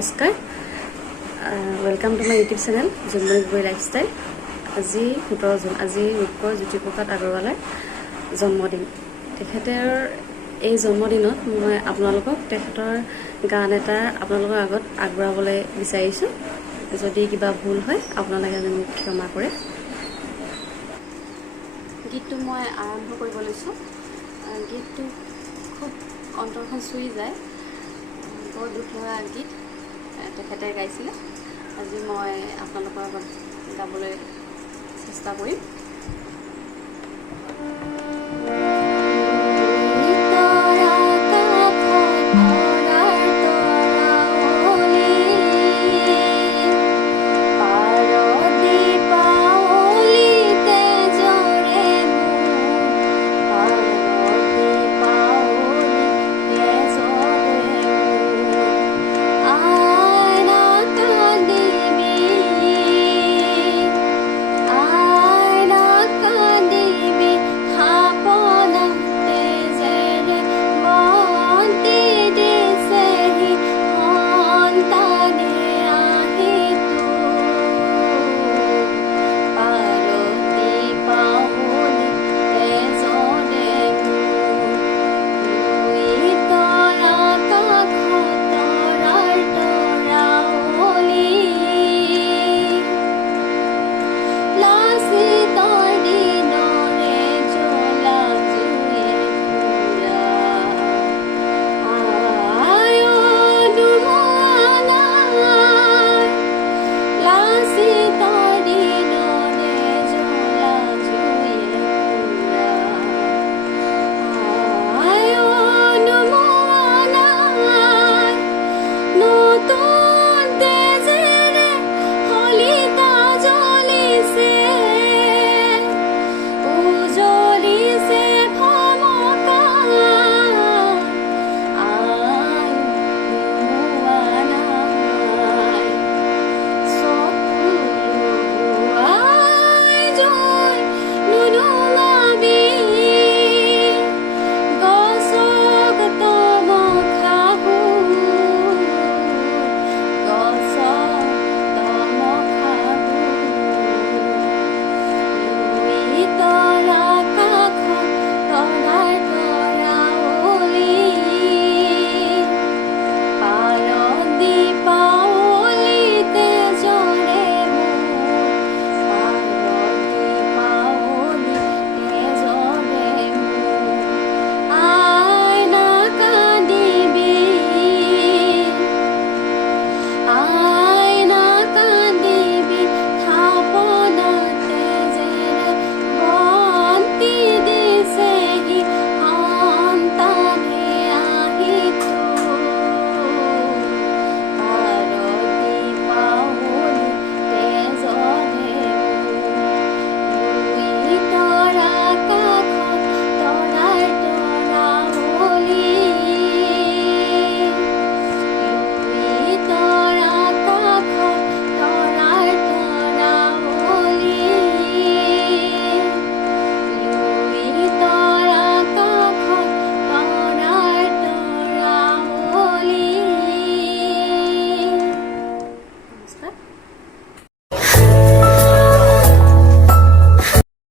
নমস্কাৰ welcome to my YouTube channel Junmoni Gogoi lifestyle. আজি 17 June, আজি ৰূপকৰ জ্যোতিপ্ৰসাদ আগৰৱালাৰ জন্মদিন। তেখেতৰ এই জন্মদিনত মই আপোনালোকক তেখেতৰ গান এটা আপোনালোকৰ আগত আগবঢ়াবলৈ বিচাৰিছোঁ। যদি কিবা ভুল হয় আপোনালোকে মোক ক্ষমা কৰে। গীতটো মই আৰম্ভ কৰিব লৈছোঁ। গীতটো খুব অন্তৰখন চুই যায়, বৰ দুখ লগা গীত তেখেতে গাইছিলে। আজি মই আপোনালোকৰ আগত গাবলৈ চেষ্টা কৰিম।